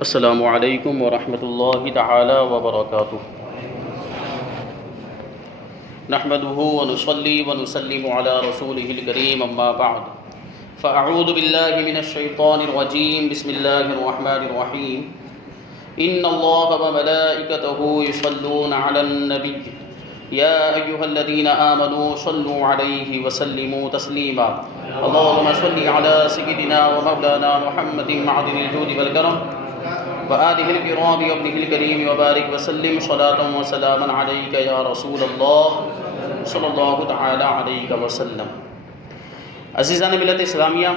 السلام علیکم ورحمۃ اللہ تعالی وبرکاتہ۔ نحمده ونصلي ونسلم على رسوله الكريم اما بعد فاعوذ باللہ من الشیطان الرجیم بسم اللہ الرحمن الرحیم ان اللہ وملائکته یصلون علی النبی یا ایہا الذین آمنوا صلوا علیہ وسلموا تسلیما اللهم صل علی سیدنا ومولانا محمد معدن الجود والکرم وآلہ الکرام وابنہ الکریم وبارک وسلم صلاۃ وسلاما علیک یا رسول اللہ صلی اللہ تعالی علیہ وسلم۔ عزیزان ملت اسلامیہ،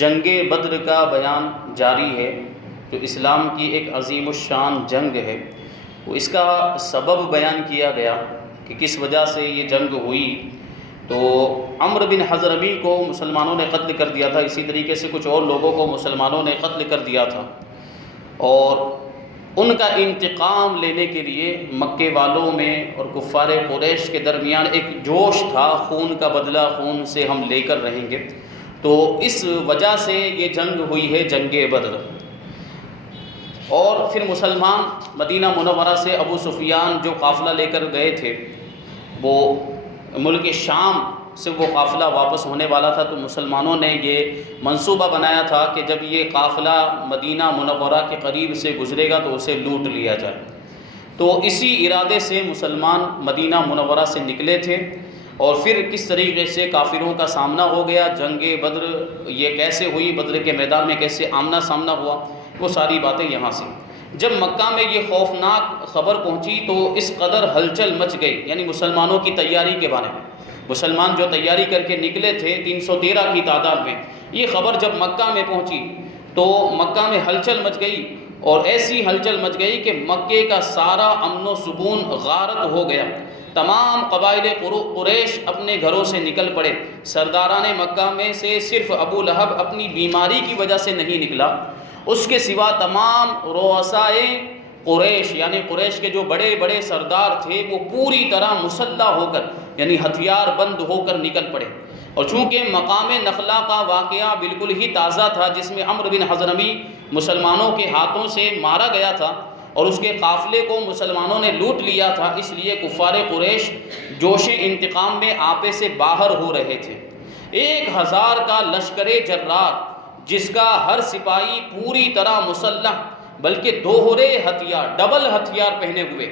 جنگ بدر کا بیان جاری ہے جو اسلام کی ایک عظیم الشان جنگ ہے۔ اس کا سبب بیان کیا گیا کہ کس وجہ سے یہ جنگ ہوئی۔ تو عمرو بن حضرمی کو مسلمانوں نے قتل کر دیا تھا، اسی طریقے سے کچھ اور لوگوں کو مسلمانوں نے قتل کر دیا تھا، اور ان کا انتقام لینے کے لیے مکے والوں میں اور کفار قریش کے درمیان ایک جوش تھا، خون کا بدلہ خون سے ہم لے کر رہیں گے۔ تو اس وجہ سے یہ جنگ ہوئی ہے، جنگ بدر۔ اور پھر مسلمان مدینہ منورہ سے ابو سفیان جو قافلہ لے کر گئے تھے، وہ ملک شام سے وہ قافلہ واپس ہونے والا تھا، تو مسلمانوں نے یہ منصوبہ بنایا تھا کہ جب یہ قافلہ مدینہ منورہ کے قریب سے گزرے گا تو اسے لوٹ لیا جائے۔ تو اسی ارادے سے مسلمان مدینہ منورہ سے نکلے تھے، اور پھر کس طریقے سے کافروں کا سامنا ہو گیا، جنگ بدر یہ کیسے ہوئی، بدر کے میدان میں کیسے آمنا سامنا ہوا، وہ ساری باتیں یہاں سے۔ جب مکہ میں یہ خوفناک خبر پہنچی تو اس قدر ہلچل مچ گئی، یعنی مسلمانوں کی تیاری کے بارے میں۔ مسلمان جو تیاری کر کے نکلے تھے 313 کی تعداد میں، یہ خبر جب مکہ میں پہنچی تو مکہ میں ہلچل مچ گئی، اور ایسی ہلچل مچ گئی کہ مکے کا سارا امن و سکون غارت ہو گیا۔ تمام قبائل قریش اپنے گھروں سے نکل پڑے۔ سرداران مکہ میں سے صرف ابو لہب اپنی بیماری کی وجہ سے نہیں نکلا، اس کے سوا تمام رؤسائے قریش یعنی قریش کے جو بڑے بڑے سردار تھے وہ پوری طرح مسلح ہو کر یعنی ہتھیار بند ہو کر نکل پڑے۔ اور چونکہ مقام نخلا کا واقعہ بالکل ہی تازہ تھا، جس میں عمرو بن حضرمی مسلمانوں کے ہاتھوں سے مارا گیا تھا اور اس کے قافلے کو مسلمانوں نے لوٹ لیا تھا، اس لیے کفار قریش جوش انتقام میں آپے سے باہر ہو رہے تھے۔ 1000 کا لشکر جرار، جس کا ہر سپاہی پوری طرح مسلح بلکہ دوہرے ہتھیار ڈبل ہتھیار پہنے ہوئے،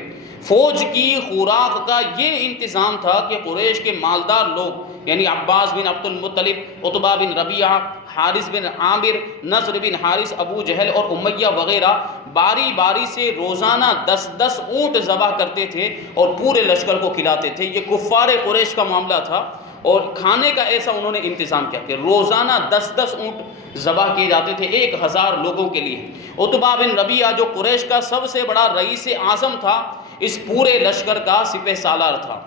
فوج کی خوراک کا یہ انتظام تھا کہ قریش کے مالدار لوگ یعنی عباس بن عبد المطلب، عتبہ بن ربیعہ، حارث بن عامر، نضر بن حارث، ابو جہل اور امیہ وغیرہ باری باری سے روزانہ 10 اونٹ ذبح کرتے تھے اور پورے لشکر کو کھلاتے تھے۔ یہ کفار قریش کا معاملہ تھا، اور کھانے کا ایسا انہوں نے انتظام کیا کہ روزانہ 10 اونٹ ذبح کیے جاتے تھے 1000 لوگوں کے لیے۔ عتبہ بن ربیعہ جو قریش کا سب سے بڑا رئیس اعظم تھا، اس پورے لشکر کا سپہ سالار تھا۔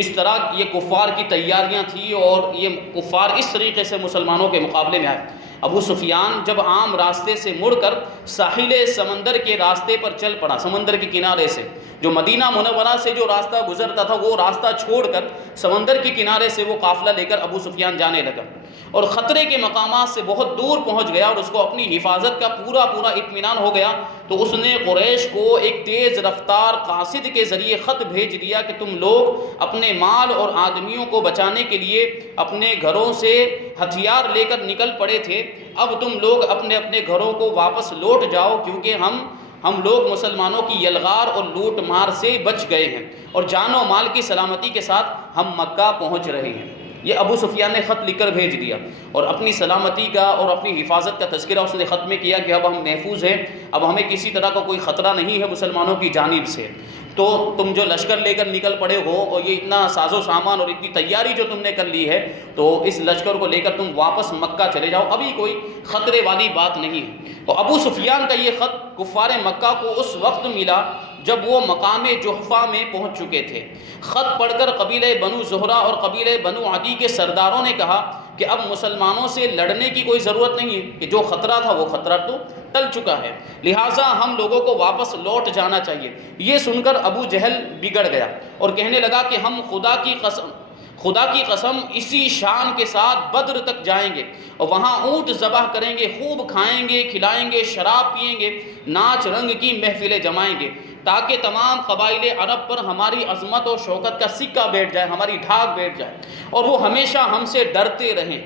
اس طرح یہ کفار کی تیاریاں تھیں، اور یہ کفار اس طریقے سے مسلمانوں کے مقابلے میں آئے۔ ابو سفیان جب عام راستے سے مڑ کر ساحل سمندر کے راستے پر چل پڑا، سمندر کے کنارے سے جو مدینہ منورہ سے جو راستہ گزرتا تھا وہ راستہ چھوڑ کر سمندر کے کنارے سے وہ قافلہ لے کر ابو سفیان جانے لگا، اور خطرے کے مقامات سے بہت دور پہنچ گیا، اور اس کو اپنی حفاظت کا پورا اطمینان ہو گیا۔ تو اس نے قریش کو ایک تیز رفتار قاصد کے ذریعے خط بھیج دیا کہ تم لوگ اپنے مال اور آدمیوں کو بچانے کے لیے اپنے گھروں سے ہتھیار لے کر نکل پڑے تھے، اب تم لوگ اپنے اپنے گھروں کو واپس لوٹ جاؤ، کیونکہ ہم لوگ مسلمانوں کی یلغار اور لوٹ مار سے بچ گئے ہیں، اور جان و مال کی سلامتی کے ساتھ ہم مکہ پہنچ رہے ہیں۔ یہ ابو سفیان نے خط لکھ کر بھیج دیا، اور اپنی سلامتی کا اور اپنی حفاظت کا تذکرہ اس نے خط میں کیا کہ اب ہم محفوظ ہیں، اب ہمیں کسی طرح کا کوئی خطرہ نہیں ہے مسلمانوں کی جانب سے۔ تو تم جو لشکر لے کر نکل پڑے ہو، اور یہ اتنا ساز و سامان اور اتنی تیاری جو تم نے کر لی ہے، تو اس لشکر کو لے کر تم واپس مکہ چلے جاؤ، ابھی کوئی خطرے والی بات نہیں ہے۔ اور ابو سفیان کا یہ خط کفار مکہ کو اس وقت ملا جب وہ مقام جحفہ میں پہنچ چکے تھے۔ خط پڑھ کر قبیلہ بنو زہرہ اور قبیلہ بنو عدی کے سرداروں نے کہا کہ اب مسلمانوں سے لڑنے کی کوئی ضرورت نہیں ہے، کہ جو خطرہ تھا وہ خطرہ تو ٹل چکا ہے، لہٰذا ہم لوگوں کو واپس لوٹ جانا چاہیے۔ یہ سن کر ابو جہل بگڑ گیا اور کہنے لگا کہ ہم خدا کی قسم اسی شان کے ساتھ بدر تک جائیں گے اور وہاں اونٹ ذبح کریں گے، خوب کھائیں گے، کھلائیں گے، شراب پئیں گے، ناچ رنگ کی محفلیں جمائیں گے، تاکہ تمام قبائل عرب پر ہماری عظمت اور شوکت کا سکہ بیٹھ جائے، ہماری ڈھاک بیٹھ جائے اور وہ ہمیشہ ہم سے ڈرتے رہیں۔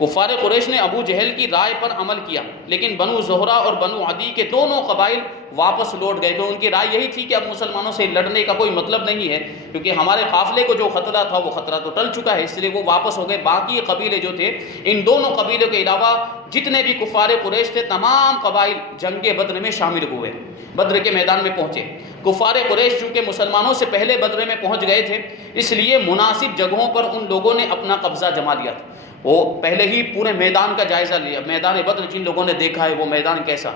کفار قریش نے ابو جہل کی رائے پر عمل کیا، لیکن بنو زہرہ اور بنو عدی کے دونوں قبائل واپس لوٹ گئے، تو ان کی رائے یہی تھی کہ اب مسلمانوں سے لڑنے کا کوئی مطلب نہیں ہے، کیونکہ ہمارے قافلے کو جو خطرہ تھا وہ خطرہ تو ٹل چکا ہے، اس لیے وہ واپس ہو گئے۔ باقی قبیلے جو تھے، ان دونوں قبیلوں کے علاوہ جتنے بھی کفار قریش تھے، تمام قبائل جنگ بدر میں شامل ہوئے، بدر کے میدان میں پہنچے۔ کفار قریش چونکہ مسلمانوں سے پہلے بدر میں پہنچ گئے تھے، اس لیے مناسب جگہوں پر ان لوگوں نے اپنا قبضہ جما لیا تھا، وہ پہلے ہی پورے میدان کا جائزہ لیا، میدان بدر جن لوگوں نے دیکھا ہے وہ میدان کیسا،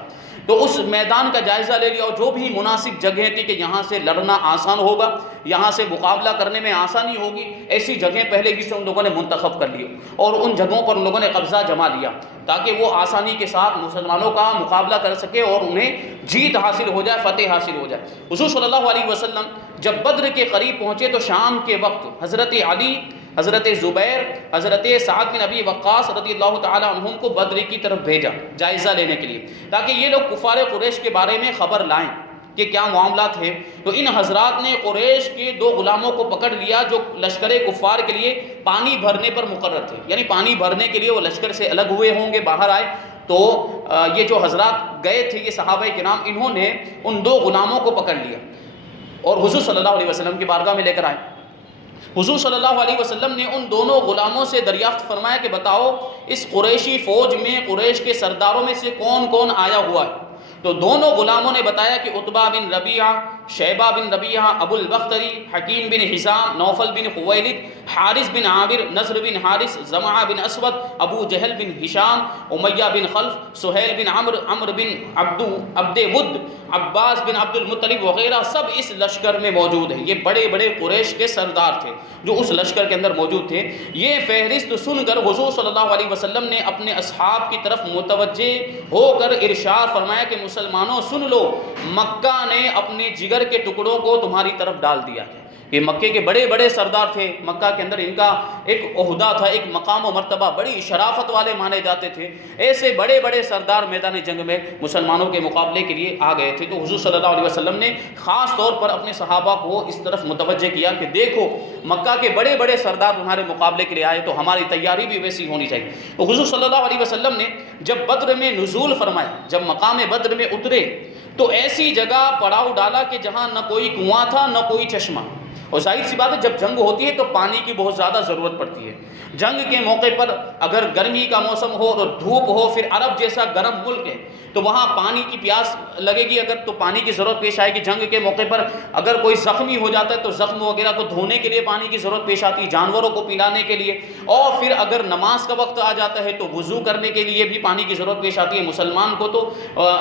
تو اس میدان کا جائزہ لے لیا اور جو بھی مناسب جگہیں تھی کہ یہاں سے لڑنا آسان ہوگا، یہاں سے مقابلہ کرنے میں آسانی ہوگی، ایسی جگہیں پہلے ہی سے ان لوگوں نے منتخب کر لی اور ان جگہوں پر ان لوگوں نے قبضہ جما لیا تاکہ وہ آسانی کے ساتھ مسلمانوں کا مقابلہ کر سکے اور انہیں جیت حاصل ہو جائے، فتح حاصل ہو جائے۔ حضور صلی اللہ علیہ وسلم جب بدر کے قریب پہنچے تو شام کے وقت حضرت علی، حضرت زبیر، حضرت سعد بن ابی وقاص رضی اللہ تعالی عنہم کو بدر کی طرف بھیجا جائزہ لینے کے لیے، تاکہ یہ لوگ کفار قریش کے بارے میں خبر لائیں کہ کیا معاملات ہیں۔ تو ان حضرات نے قریش کے 2 غلاموں کو پکڑ لیا جو لشکر کفار کے لیے پانی بھرنے پر مقرر تھے، یعنی پانی بھرنے کے لیے وہ لشکر سے الگ ہوئے ہوں گے، باہر آئے تو یہ جو حضرات گئے تھے، یہ صحابہ کرام، انہوں نے ان 2 غلاموں کو پکڑ لیا اور حضور صلی اللہ علیہ وسلم کی بارگاہ میں لے کر آئے۔ حضور صلی اللہ علیہ وسلم نے ان دونوں غلاموں سے دریافت فرمایا کہ بتاؤ اس قریشی فوج میں قریش کے سرداروں میں سے کون کون آیا ہوا ہے؟ تو دونوں غلاموں نے بتایا کہ عتبہ بن ربیعہ، شیبہ بن ربیعہ، ابو البختری، حکیم بن حزام، نوفل بن خویلد، حارث بن عامر، نصر بن حارث، زمعہ بن اسود، ابو جہل بن ہشام، امیہ بن خلف، سہیل بن عمرو بن عبد ود، عباس بن عبد المطلب وغیرہ سب اس لشکر میں موجود ہیں۔ یہ بڑے بڑے قریش کے سردار تھے جو اس لشکر کے اندر موجود تھے۔ یہ فہرست سن کر حضور صلی اللہ علیہ وسلم نے اپنے اصحاب کی طرف متوجہ ہو کر ارشاد فرمایا کہ مسلمانوں سن لو، مکہ نے اپنے جگر کے ٹکڑوں کو تمہاری طرف ڈال دیا ہے۔ یہ مکے کے بڑے بڑے سردار تھے، مکہ کے اندر ان کا ایک عہدہ تھا، ایک مقام و مرتبہ، بڑی شرافت والے مانے جاتے تھے۔ ایسے بڑے بڑے سردار میدان جنگ میں مسلمانوں کے مقابلے کے لیے آ گئے تھے، تو حضور صلی اللہ علیہ وسلم نے خاص طور پر اپنے صحابہ کو اس طرف متوجہ کیا کہ دیکھو مکہ کے بڑے بڑے سردار تمہارے مقابلے کے لیے آئے، تو ہماری تیاری بھی ویسی ہونی چاہیے۔ تو حضور صلی اللہ علیہ وسلم نے جب بدر میں نزول فرمایا، جب مقام بدر میں اترے تو ایسی جگہ پڑاؤ ڈالا کہ جہاں نہ کوئی کنواں تھا نہ کوئی چشمہ، اور ظاہر سی بات ہے جب جنگ ہوتی ہے تو پانی کی بہت زیادہ ضرورت پڑتی ہے۔ جنگ کے موقع پر اگر گرمی کا موسم ہو اور دھوپ ہو، پھر عرب جیسا گرم ملک ہے تو وہاں پانی کی پیاس لگے گی، اگر تو پانی کی ضرورت پیش آئے گی۔ جنگ کے موقع پر اگر کوئی زخمی ہو جاتا ہے تو زخم وغیرہ کو دھونے کے لیے پانی کی ضرورت پیش آتی ہے، جانوروں کو پلانے کے لیے، اور پھر اگر نماز کا وقت آ جاتا ہے تو وضو کرنے کے لیے بھی پانی کی ضرورت پیش آتی ہے۔ مسلمان کو تو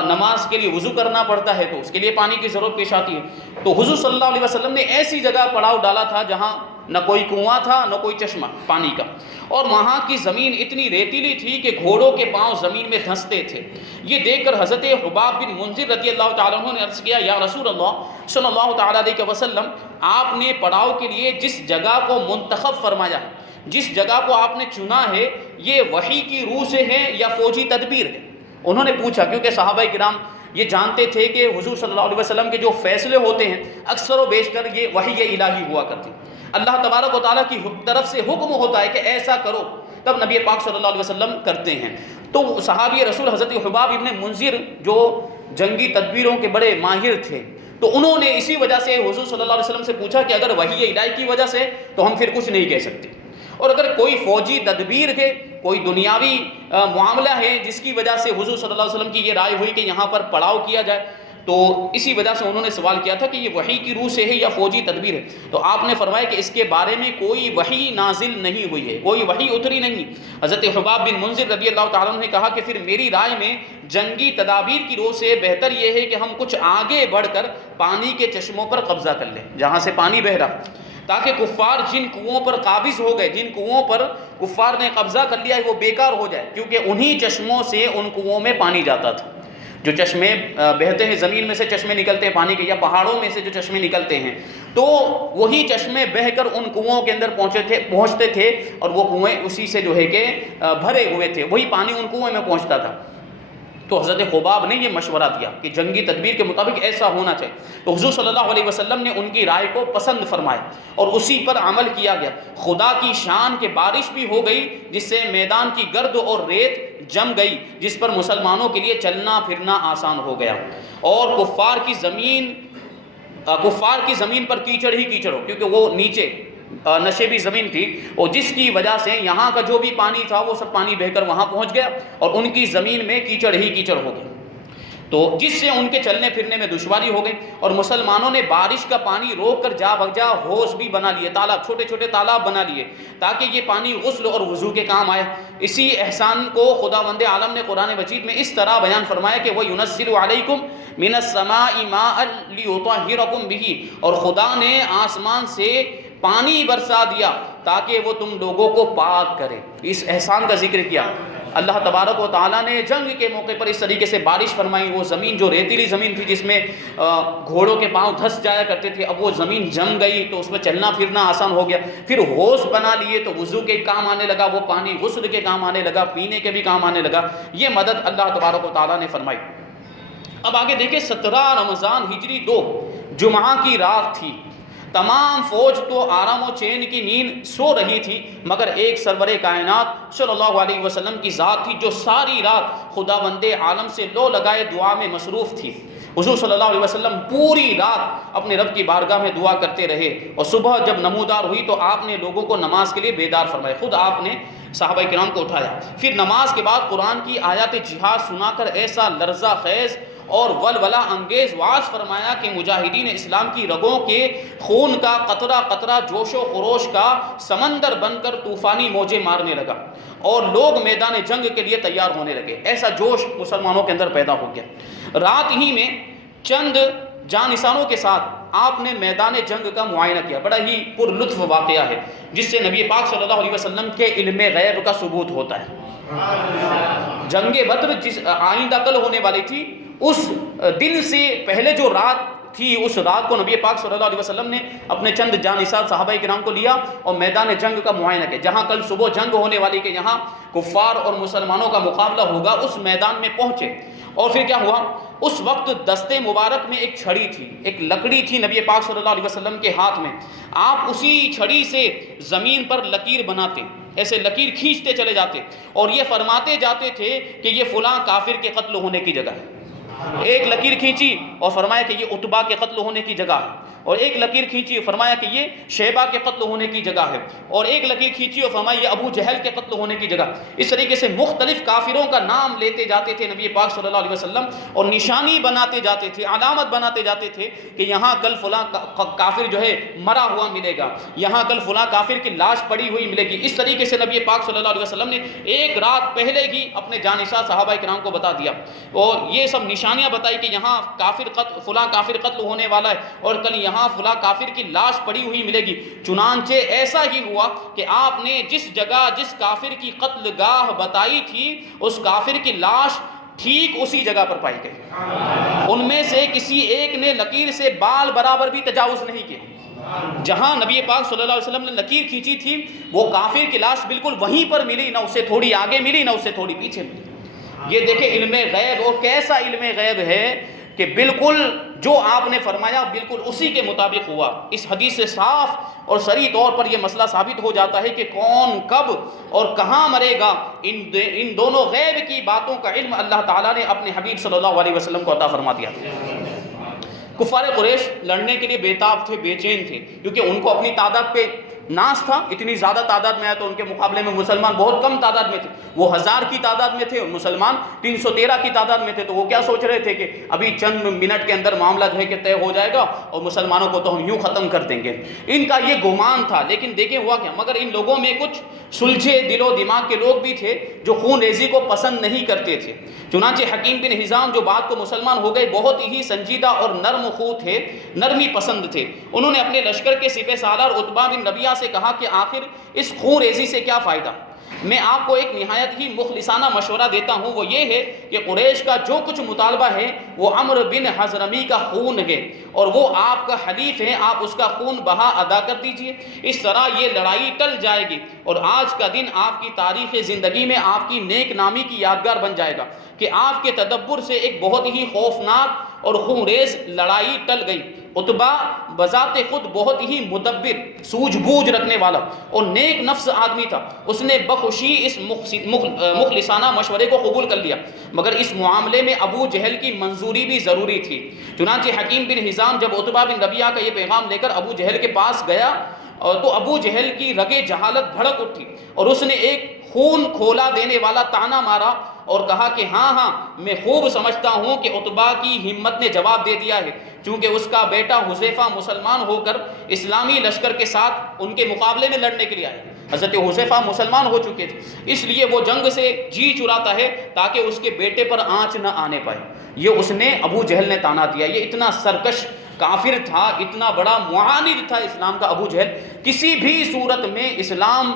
نماز کے لیے وضو کرنا پڑتا ہے تو اس کے لیے پانی کی ضرورت پیش آتی ہے۔ تو حضور صلی اللہ علیہ وسلم نے ایسی جگہ پڑاؤ ڈالا تھا جہاں نہ کوئی کنواں تھا نہ کوئی چشمہ پانی کا، اور وہاں کی زمین اتنی ریتیلی تھی کہ گھوڑوں کے پاؤں زمین میں دھنستے تھے۔ یہ دیکھ کر حضرت حباب بن منذر رضی اللہ تعالیٰ عنہ نے عرض کیا، یا رسول اللہ صلی اللہ تعالیٰ علیہ وسلم، آپ نے پڑاؤ کے لیے جس جگہ کو منتخب فرمایا ہے، جس جگہ کو آپ نے چنا ہے، یہ وحی کی روح سے ہے یا فوجی تدبیر ہے؟ انہوں نے پوچھا، کیونکہ صحابہ کرام یہ جانتے تھے کہ حضور صلی اللہ علیہ وسلم کے جو فیصلے ہوتے ہیں اکثر و بیشتر یہ وحی الہی ہوا کرتی، اللہ تبارک و تعالیٰ کی طرف سے حکم ہوتا ہے کہ ایسا کرو، تب نبی پاک صلی اللہ علیہ وسلم کرتے ہیں۔ تو صحابی رسول حضرت حباب ابن منذر جو جنگی تدبیروں کے بڑے ماہر تھے، تو انہوں نے اسی وجہ سے حضور صلی اللہ علیہ وسلم سے پوچھا کہ اگر وحی الہی کی وجہ سے تو ہم پھر کچھ نہیں کہہ سکتے، اور اگر کوئی فوجی تدبیر ہے، کوئی دنیاوی معاملہ ہے جس کی وجہ سے حضور صلی اللہ علیہ وسلم کی یہ رائے ہوئی کہ یہاں پر پڑاؤ کیا جائے، تو اسی وجہ سے انہوں نے سوال کیا تھا کہ یہ وحی کی روح سے ہے یا فوجی تدبیر ہے؟ تو آپ نے فرمایا کہ اس کے بارے میں کوئی وحی نازل نہیں ہوئی ہے، کوئی وحی اتری نہیں۔ حضرت حباب بن منذر رضی اللہ تعالیٰ عنہ نے کہا کہ پھر میری رائے میں جنگی تدابیر کی روح سے بہتر یہ ہے کہ ہم کچھ آگے بڑھ کر پانی کے چشموں پر قبضہ کر لیں جہاں سے پانی بہہ رہا، تاکہ کفار جن کنوؤں پر قابض ہو گئے، جن کنوؤں پر کفار نے قبضہ کر لیا ہے، وہ بیکار ہو جائے، کیونکہ انہی چشموں سے ان کنوؤں میں پانی جاتا تھا۔ جو چشمے بہتے ہیں، زمین میں سے چشمے نکلتے ہیں پانی کے، یا پہاڑوں میں سے جو چشمے نکلتے ہیں، تو وہی چشمے بہہ کر ان کنوؤں کے اندر پہنچتے تھے، اور وہ کنویں اسی سے جو ہے کہ بھرے ہوئے تھے، وہی پانی ان کنویں میں پہنچتا تھا۔ تو حضرت خباب نے یہ مشورہ دیا کہ جنگی تدبیر کے مطابق ایسا ہونا چاہیے، تو حضور صلی اللہ علیہ وسلم نے ان کی رائے کو پسند فرمایا اور اسی پر عمل کیا گیا۔ خدا کی شان کہ بارش بھی ہو گئی، جس سے میدان کی گرد اور ریت جم گئی، جس پر مسلمانوں کے لیے چلنا پھرنا آسان ہو گیا، اور کفار کی زمین پر کیچڑ ہی کیچڑ ہو، کیونکہ وہ نیچے نشیبی زمین تھی، اور جس کی وجہ سے یہاں کا جو بھی پانی تھا وہ سب پانی بہہ کر وہاں پہنچ گیا، اور ان کی زمین میں کیچڑ ہی کیچڑ ہو گیا، تو جس سے ان کے چلنے پھرنے میں دشواری ہو گئی۔ اور مسلمانوں نے بارش کا پانی روک کر جا بجا حوض بھی بنا لیے، تالاب، چھوٹے چھوٹے تالاب بنا لیے، تاکہ یہ پانی غسل اور وضو کے کام آئے۔ اسی احسان کو خداوند عالم نے قرآن مجید میں اس طرح بیان فرمایا کہ وَيُنَزِّلُ عَلَيْكُم مِّنَ السَّمَاءِ مَاءً لِيُطَهِّرَكُم بِهِ، اور خدا نے آسمان سے پانی برسا دیا تاکہ وہ تم لوگوں کو پاک کرے۔ اس احسان کا ذکر کیا۔ اللہ تبارک و تعالیٰ نے جنگ کے موقع پر اس طریقے سے بارش فرمائی، وہ زمین جو ریتیلی زمین تھی جس میں گھوڑوں کے پاؤں دھس جایا کرتے تھے، اب وہ زمین جم گئی تو اس میں چلنا پھرنا آسان ہو گیا۔ پھر حوض بنا لیے تو وضو کے کام آنے لگا، وہ پانی غسل کے کام آنے لگا، پینے کے بھی کام آنے لگا۔ یہ مدد اللہ تبارک و تعالیٰ نے فرمائی۔ اب آگے دیکھیں، 17 رمضان ہجری 2 جمعہ کی رات تھی، تمام فوج تو آرام و چین کی نیند سو رہی تھی، مگر ایک سرور کائنات صلی اللہ علیہ وسلم کی ذات تھی جو ساری رات خداوند عالم سے لو لگائے دعا میں مصروف تھی۔ حضور صلی اللہ علیہ وسلم پوری رات اپنے رب کی بارگاہ میں دعا کرتے رہے، اور صبح جب نمودار ہوئی تو آپ نے لوگوں کو نماز کے لیے بیدار فرمایا، خود آپ نے صحابہ کرام کو اٹھایا۔ پھر نماز کے بعد قرآن کی آیات جہاد سنا کر ایسا لرزہ خیز اور ولولہ انگیز وعظ فرمایا کہ مجاہدین اسلام کی رگوں کے خون کا قطرہ قطرہ جوش و خروش کا سمندر بن کر طوفانی موجیں مارنے لگا، اور لوگ میدان جنگ کے لیے تیار ہونے لگے۔ ایسا جوش مسلمانوں کے اندر پیدا ہو گیا۔ رات ہی میں چند جانشانوں کے ساتھ آپ نے میدان جنگ کا معائنہ کیا، بڑا ہی پر لطف واقعہ ہے، جس سے نبی پاک صلی اللہ علیہ وسلم کے علم غیب کا ثبوت ہوتا ہے۔ جنگ بدر جس آئندہ کل ہونے والی تھی، اس دن سے پہلے جو رات تھی، اس رات کو نبی پاک صلی اللہ علیہ وسلم نے اپنے چند جانشان صحابہ کرام کو لیا اور میدان جنگ کا معائنہ کیا۔ جہاں کل صبح جنگ ہونے والی کہ یہاں کفار اور مسلمانوں کا مقابلہ ہوگا، اس میدان میں پہنچے، اور پھر کیا ہوا؟ اس وقت دستے مبارک میں ایک چھڑی تھی، ایک لکڑی تھی نبی پاک صلی اللہ علیہ وسلم کے ہاتھ میں۔ آپ اسی چھڑی سے زمین پر لکیر بناتے، ایسے لکیر کھینچتے چلے جاتے، اور یہ فرماتے جاتے تھے کہ یہ فلاں کافر کے قتل ہونے کی جگہ ہے۔ ایک لکیر کھینچی اور فرمایا کہ یہ عتبہ کے قتل ہونے کی جگہ ہے، اور ایک لکیر کھینچی اور فرمایا کہ یہ شیبہ کے قتل ہونے کی جگہ ہے، اور ایک لکیر کھینچی اور فرمایا یہ ابو جہل کے قتل ہونے کی جگہ۔ اس طریقے سے مختلف کافروں کا نام لیتے جاتے تھے نبی پاک صلی اللہ علیہ وسلم، اور نشانی بناتے جاتے تھے، علامت بناتے جاتے تھے کہ یہاں کل فلاں کافر جو ہے مرا ہوا ملے گا، یہاں کل فلاں کافر کی لاش پڑی ہوئی ملے گی۔ اس طریقے سے نبی پاک صلی اللہ علیہ وسلم نے ایک رات پہلے ہی اپنے جانشاں صحابہ کرام کو بتا دیا، اور یہ سب نشانیاں بتائی کہ یہاں فلاں کافر قتل ہونے والا ہے، اور کل یہاں فلاں کافر کی لاش پڑی ہوئی ملے گی۔ چنانچہ ایسا ہی ہوا کہ آپ نے جس جگہ جس کافر کی قتل گاہ بتائی تھی، اس کافر کی لاش ٹھیک اسی جگہ پر پائی گئی۔ ان میں سے کسی ایک نے لکیر سے بال برابر بھی تجاوز نہیں کیا۔ جہاں نبی پاک صلی اللہ علیہ وسلم نے لکیر کھینچی تھی، وہ کافر کی لاش بالکل وہیں پر ملی، نہ اسے تھوڑی آگے ملی نہ اسے تھوڑی پیچھے ملی۔ یہ دیکھیں علم غیب، اور کیسا علم غیب ہے کہ بالکل جو آپ نے فرمایا بالکل اسی کے مطابق ہوا۔ اس حدیث سے صاف اور صریح طور پر یہ مسئلہ ثابت ہو جاتا ہے کہ کون کب اور کہاں مرے گا، ان دونوں غیب کی باتوں کا علم اللہ تعالیٰ نے اپنے حبیب صلی اللہ علیہ وسلم کو عطا فرما دیا تھا۔ کفار قریش لڑنے کے لیے بےتاب تھے، بے چین تھے، کیونکہ ان کو اپنی تعداد پہ ناز تھا۔ اتنی زیادہ تعداد میں آیا تو ان کے مقابلے میں مسلمان بہت کم تعداد میں تھے، وہ 1000 کی تعداد میں تھے اور مسلمان 313 کی تعداد میں تھے۔ تو وہ کیا سوچ رہے تھے کہ ابھی چند منٹ کے اندر معاملہ جو ہے کہ طے ہو جائے گا اور مسلمانوں کو تو ہم یوں ختم کر دیں گے، ان کا یہ گمان تھا۔ لیکن دیکھیں ہوا کیا، مگر ان لوگوں میں کچھ سلجھے دل و دماغ کے لوگ بھی تھے جو خون ریزی کو پسند نہیں کرتے تھے۔ چنانچہ حکیم بن حزام جو بعد کو مسلمان ہو گئے، بہت ہی سنجیدہ اور نرم خو تھے، نرمی پسند تھے۔ انہوں نے اپنے لشکر کے سپہ سالار عتبہ بن ربیعہ سے کہا کہ آخر اس خون ریزی سے کیا فائدہ؟ میں آپ کو ایک نہایت ہی مخلصانہ مشورہ دیتا ہوں، وہ یہ ہے کہ قریش کا جو کچھ مطالبہ ہے وہ عمرو بن حضرمی کا خون ہے اور وہ آپ کا حلیف ہے، آپ اس کا خون بہا ادا کر دیجئے، اس طرح یہ لڑائی ٹل جائے گی اور آج کا دن آپ کی تاریخ زندگی میں آپ کی نیک نامی کی یادگار بن جائے گا کہ آپ کے تدبر سے ایک بہت ہی خوفناک اور خونریز لڑائی ٹل گئی۔ عتبہ بذات خود بہت ہی مدبر، سوجھ بوجھ رکھنے والا اور نیک نفس آدمی تھا، اس نے بخوشی اس مخلصانہ مشورے کو قبول کر لیا، مگر اس معاملے میں ابو جہل کی منظوری بھی ضروری تھی۔ چنانچہ حکیم بن حزام جب عتبہ بن ربیعہ کا یہ پیغام لے کر ابو جہل کے پاس گیا تو ابو جہل کی رگے جہالت بھڑک اٹھی اور اس نے ایک خون کھولا دینے والا طعنہ مارا اور کہا کہ ہاں میں خوب سمجھتا ہوں کہ عتبہ کی ہمت نے جواب دے دیا ہے، چونکہ اس کا بیٹا حذیفہ مسلمان ہو کر اسلامی لشکر کے ساتھ ان کے مقابلے میں لڑنے کے لیے آئے۔ حضرت حذیفہ مسلمان ہو چکے تھے، اس لیے وہ جنگ سے جی چراتا ہے تاکہ اس کے بیٹے پر آنچ نہ آنے پائے۔ یہ اس نے ابو جہل نے طعنہ دیا، یہ اتنا سرکش کافر تھا، اتنا بڑا معاند تھا اسلام کا ابو جہل، کسی بھی صورت میں اسلام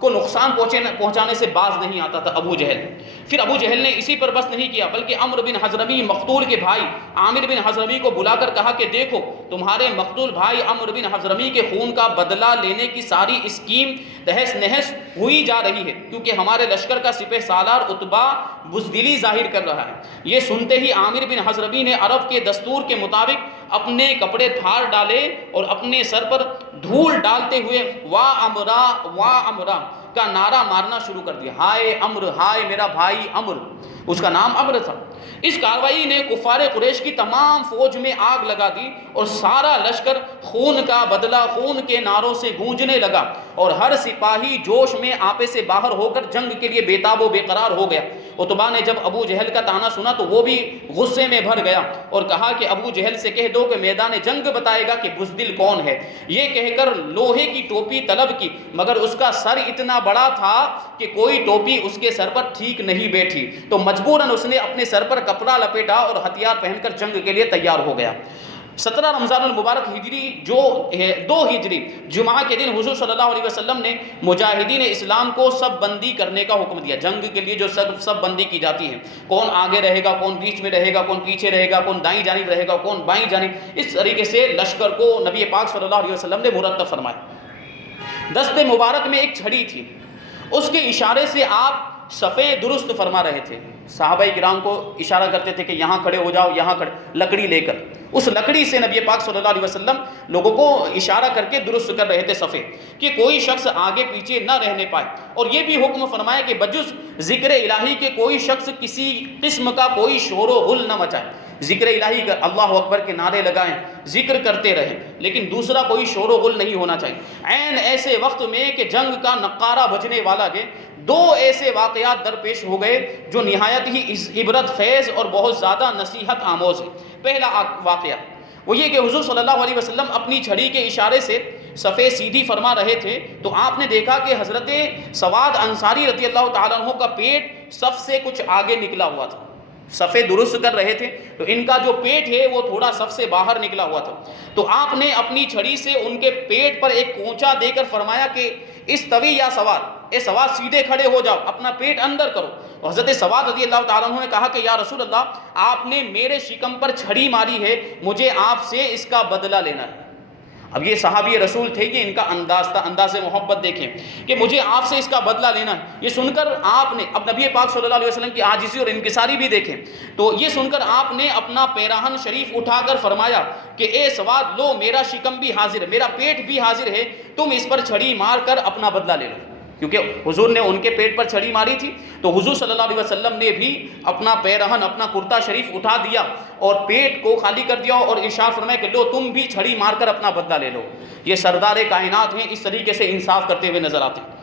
کو نقصان پہنچانے سے باز نہیں آتا تھا ابو جہل۔ پھر ابو جہل نے اسی پر بس نہیں کیا بلکہ عمرو بن حضرمی مقتول کے بھائی عامر بن حضرمی کو بلا کر کہا کہ دیکھو تمہارے مقتول بھائی عمرو بن حضرمی کے خون کا بدلہ لینے کی ساری اسکیم تہس نہس ہوئی جا رہی ہے، کیونکہ ہمارے لشکر کا سپہ سالار عتبہ بزدلی ظاہر کر رہا ہے۔ یہ سنتے ہی عامر بن حضرمی نے عرب کے دستور کے مطابق اپنے کپڑے پھاڑ ڈالے اور اپنے سر پر دھول ڈالتے ہوئے واہ امرا کا نعرہ مارنا شروع کر دیا، ہائے امر، ہائے میرا بھائی امر، اس کا نام امر تھا۔ اس کارروائی نے کفار قریش کی تمام فوج میں آگ لگا دی اور سارا لشکر خون کا بدلہ خون کے نعروں سے گونجنے لگا اور ہر سپاہی جوش میں آپے سے باہر ہو کر جنگ کے لیے بےتاب و بے قرار ہو گیا۔ عتبہ نے جب ابو جہل کا طعنہ سنا تو وہ بھی غصے میں بھر گیا اور کہا کہ ابو جہل سے کہہ دو کہ میدان جنگ بتائے گا کہ بزدل کون ہے۔ یہ کہہ کر لوہے کی ٹوپی طلب کی، مگر اس کا سر اتنا بڑا تھا کہ کوئی ٹوپی اس کے سر پر ٹھیک نہیں بیٹھی، تو مجبوراً اس نے اپنے سر پر کپڑا لپیٹا اور ہتھیار پہن کر جنگ کے لیے تیار ہو گیا۔ 17 رمضان المبارک ہجری جو 2 ہجری جمعہ کے دن حضور صلی اللہ علیہ وسلم نے مجاہدین اسلام کو سب بندی کرنے کا حکم دیا۔ جنگ کے لیے جو سب بندی کی جاتی ہے، کون آگے رہے گا، کون بیچ میں رہے گا، کون پیچھے رہے گا، کون دائیں جانب رہے گا، کون بائیں جانب، اس طریقے سے لشکر کو نبی پاک صلی اللہ علیہ وسلم نے مرتب فرمایا۔ دست مبارک میں ایک چھڑی تھی، اس کے اشارے سے آپ صفے درست فرما رہے تھے۔ صحابہ کرام کو اشارہ کرتے تھے کہ یہاں کھڑے ہو جاؤ، یہاں کھڑے، لکڑی لے کر اس لکڑی سے نبی پاک صلی اللہ علیہ وسلم لوگوں کو اشارہ کر کے درست کر رہے تھے صفے، کہ کوئی شخص آگے پیچھے نہ رہنے پائے۔ اور یہ بھی حکم فرمایا کہ بجز ذکر الہی کے کوئی شخص کسی قسم کا کوئی شور و غل نہ مچائے، ذکر الہی کا اللہ اکبر کے نعرے لگائیں، ذکر کرتے رہیں، لیکن دوسرا کوئی شور و غل نہیں ہونا چاہیے۔ عین ایسے وقت میں کہ جنگ کا نقارہ بجنے والا ہے، 2 ایسے واقعات درپیش ہو گئے جو نہایت ہی عبرت خیز اور بہت زیادہ نصیحت آموز ہے۔ پہلا واقعہ وہ یہ کہ حضور صلی اللہ علیہ وسلم اپنی چھڑی کے اشارے سے صفے سیدھی فرما رہے تھے تو آپ نے دیکھا کہ حضرت سواد انصاری رضی اللہ تعالیٰ عنہ کا پیٹ صف سے کچھ آگے نکلا ہوا تھا۔ صفے درست کر رہے تھے تو ان کا جو پیٹ ہے وہ تھوڑا صف سے باہر نکلا ہوا تھا، تو آپ نے اپنی چھڑی سے ان کے پیٹ پر ایک کونچا دے کر فرمایا کہ استوی یا سواد، اے سواد سیدھے کھڑے ہو جاؤ، اپنا پیٹ اندر کرو۔ حضرت سواد رضی اللہ تعالیٰ عنہ نے کہا کہ یا رسول اللہ، آپ نے میرے شکم پر چھڑی ماری ہے، مجھے آپ سے اس کا بدلہ لینا ہے۔ اب یہ صحابی رسول تھے، یہ ان کا انداز تھا، انداز محبت دیکھیں کہ مجھے آپ سے اس کا بدلہ لینا ہے۔ یہ سن کر آپ نے اب نبی پاک صلی اللہ علیہ وسلم کی عاجزی اور انکساری بھی دیکھیں، تو یہ سن کر آپ نے اپنا پیراہن شریف اٹھا کر فرمایا کہ اے سواد، لو میرا شکم بھی حاضر ہے، میرا پیٹ بھی حاضر ہے، تم اس پر چھڑی مار کر اپنا بدلہ لے لو۔ کیونکہ حضور نے ان کے پیٹ پر چھڑی ماری تھی تو حضور صلی اللہ علیہ وسلم نے بھی اپنا پیرہن، اپنا کرتا شریف اٹھا دیا اور پیٹ کو خالی کر دیا اور ارشاد فرمایا کہ لو تم بھی چھڑی مار کر اپنا بدلہ لے لو۔ یہ سردار کائنات ہیں، اس طریقے سے انصاف کرتے ہوئے نظر آتے ہیں۔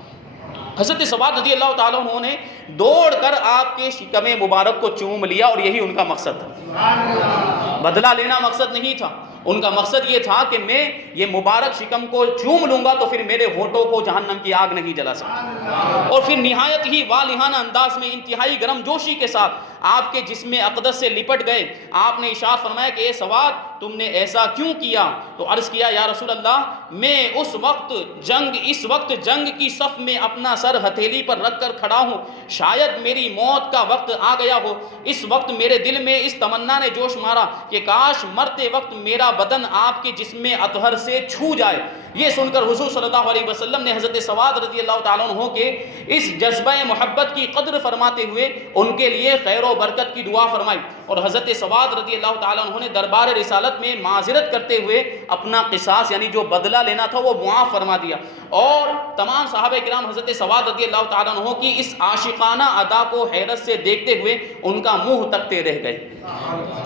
حضرت سواد رضی اللہ تعالیٰ عنہ نے دوڑ کر آپ کے شکم مبارک کو چوم لیا اور یہی ان کا مقصد تھا، بدلہ لینا مقصد نہیں تھا۔ ان کا مقصد یہ تھا کہ میں یہ مبارک شکم کو چوم لوں گا تو پھر میرے ہونٹوں کو جہنم کی آگ نہیں جلا سکتی۔ اور پھر نہایت ہی والہانہ انداز میں انتہائی گرم جوشی کے ساتھ آپ کے جسم اقدس سے لپٹ گئے۔ آپ نے ارشاد فرمایا کہ اے سواد، تم نے ایسا کیوں کیا؟ تو عرض کیا یا رسول اللہ میں اس وقت جنگ کی صف میں اپنا سر ہتھیلی پر رکھ کر کھڑا ہوں، شاید میری موت کا وقت آ گیا ہو، اس وقت میرے دل میں اس تمنا نے جوش مارا کہ کاش مرتے وقت میرا بدن آپ کے جسم اطہر سے چھو جائے۔ یہ سن کر حضور صلی اللہ علیہ وسلم نے حضرت سواد رضی اللہ تعالیٰ عنہ کے اس جذبہ محبت کی قدر فرماتے ہوئے ان کے لیے خیر و برکت کی دعا فرمائی، اور حضرت سواد رضی اللہ تعالیٰ عنہ نے دربار رسالت میں معذرت کرتے ہوئے اپنا قصاص یعنی جو بدلہ لینا تھا وہ معاف فرما دیا، اور تمام صحابہ کرام حضرت سواد رضی اللہ تعالیٰ عنہ کی اس عاشقانہ ادا کو حیرت سے دیکھتے ہوئے ان کا منہ تکتے رہ گئے۔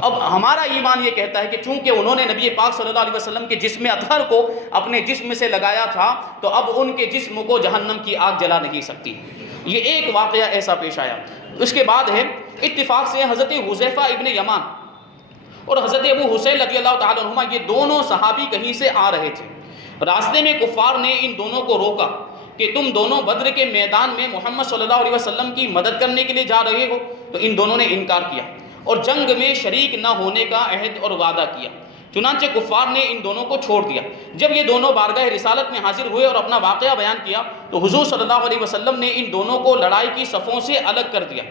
اب ہمارا ایمان یہ کہتا ہے کہ چونکہ انہوں نے نبی پاک صلی اللہ علیہ وسلم کے جسم اطہر کو اپنے جسم سے لگایا تھا تو اب ان کے جسم کو جہنم کی آگ جلا نہیں سکتی۔ یہ ایک واقعہ ایسا پیش آیا۔ اس کے بعد ہے اتفاق سے حضرت حذیفہ ابن یمان اور حضرت ابو حسین رضی اللہ تعالیٰ عنہما یہ دونوں صحابی کہیں سے آ رہے تھے، راستے میں کفار نے ان دونوں کو روکا کہ تم دونوں بدر کے میدان میں محمد صلی اللہ علیہ وسلم کی مدد کرنے کے لیے جا رہے ہو، تو ان دونوں نے انکار کیا اور جنگ میں شریک نہ ہونے کا عہد اور وعدہ کیا۔ چنانچہ کفار نے ان دونوں کو چھوڑ دیا۔ جب یہ دونوں بارگاہ رسالت میں حاضر ہوئے اور اپنا واقعہ بیان کیا تو حضور صلی اللہ علیہ وسلم نے ان دونوں کو لڑائی کی صفوں سے الگ کر دیا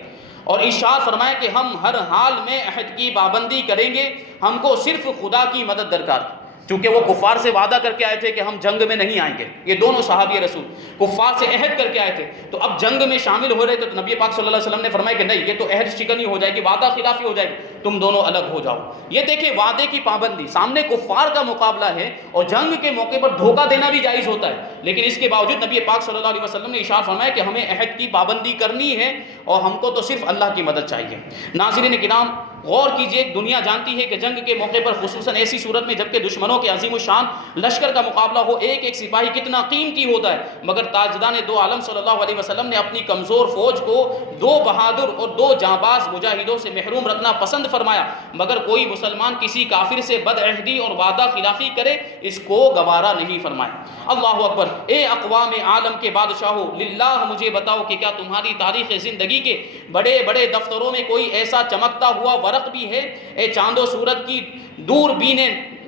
اور ارشاد فرمایا کہ ہم ہر حال میں عہد کی پابندی کریں گے، ہم کو صرف خدا کی مدد درکار ہے۔ چونکہ وہ کفار سے وعدہ کر کے آئے تھے کہ ہم جنگ میں نہیں آئیں گے، یہ دونوں صحابی رسول کفار سے عہد کر کے آئے تھے، تو اب جنگ میں شامل ہو رہے تھے تو نبی پاک صلی اللہ علیہ وسلم نے فرمایا کہ نہیں، یہ تو عہد شکنی ہو جائے گی، وعدہ خلافی ہو جائے گی، تم دونوں الگ ہو جاؤ۔ یہ دیکھیں وعدے کی پابندی، سامنے کفار کا مقابلہ ہے اور جنگ کے موقع پر دھوکہ دینا بھی جائز ہوتا ہے، لیکن اس کے باوجود نبی پاک صلی اللہ علیہ وسلم نے ارشاد فرمایا کہ ہمیں عہد کی پابندی کرنی ہے اور ہم کو تو صرف اللہ کی مدد چاہیے۔ ناظرین کرام غور کیجئے، دنیا جانتی ہے کہ جنگ کے موقع پر خصوصاً ایسی صورت میں جبکہ دشمنوں کے عظیم الشان لشکر کا مقابلہ ہو، ایک ایک سپاہی کتنا قیمتی ہوتا ہے، مگر تاجدان دو عالم صلی اللہ علیہ وسلم نے اپنی کمزور فوج کو دو بہادر اور دو جانباز مجاہدوں سے محروم رکھنا پسند فرمایا، مگر کوئی مسلمان کسی کافر سے بد عہدی اور وعدہ خلافی کرے اس کو گوارا نہیں فرمایا۔ اللہ اکبر! اے اقوام عالم کے بادشاہو، للہ مجھے بتاؤ کہ کیا تمہاری تاریخ زندگی کے بڑے بڑے دفتروں میں کوئی ایسا چمکتا ہوا ورق بھی ہے؟ اے چاند و سورج کی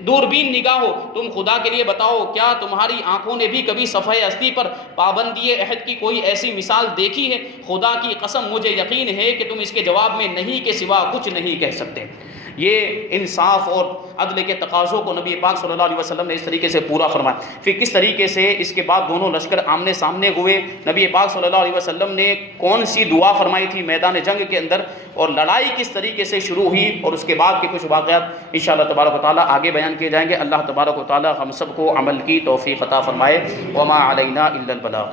دوربین نگاہو، تم خدا کے لیے بتاؤ کیا تمہاری آنکھوں نے بھی کبھی صفحہ ہستی پر پابندی عہد کی کوئی ایسی مثال دیکھی ہے؟ خدا کی قسم مجھے یقین ہے کہ تم اس کے جواب میں نہیں کے سوا کچھ نہیں کہہ سکتے۔ یہ انصاف اور عدل کے تقاضوں کو نبی پاک صلی اللہ علیہ وسلم نے اس طریقے سے پورا فرمایا۔ پھر کس طریقے سے اس کے بعد دونوں لشکر آمنے سامنے ہوئے، نبی پاک صلی اللہ علیہ وسلم نے کون سی دعا فرمائی تھی میدان جنگ کے اندر، اور لڑائی کس طریقے سے شروع ہوئی، اور اس کے بعد کے کچھ واقعات انشاءاللہ تبارک و تعالیٰ آگے بیان کیے جائیں گے۔ اللہ تبارک و تعالیٰ ہم سب کو عمل کی توفیق عطا فرمائے۔ وما علینا الا البلاغ۔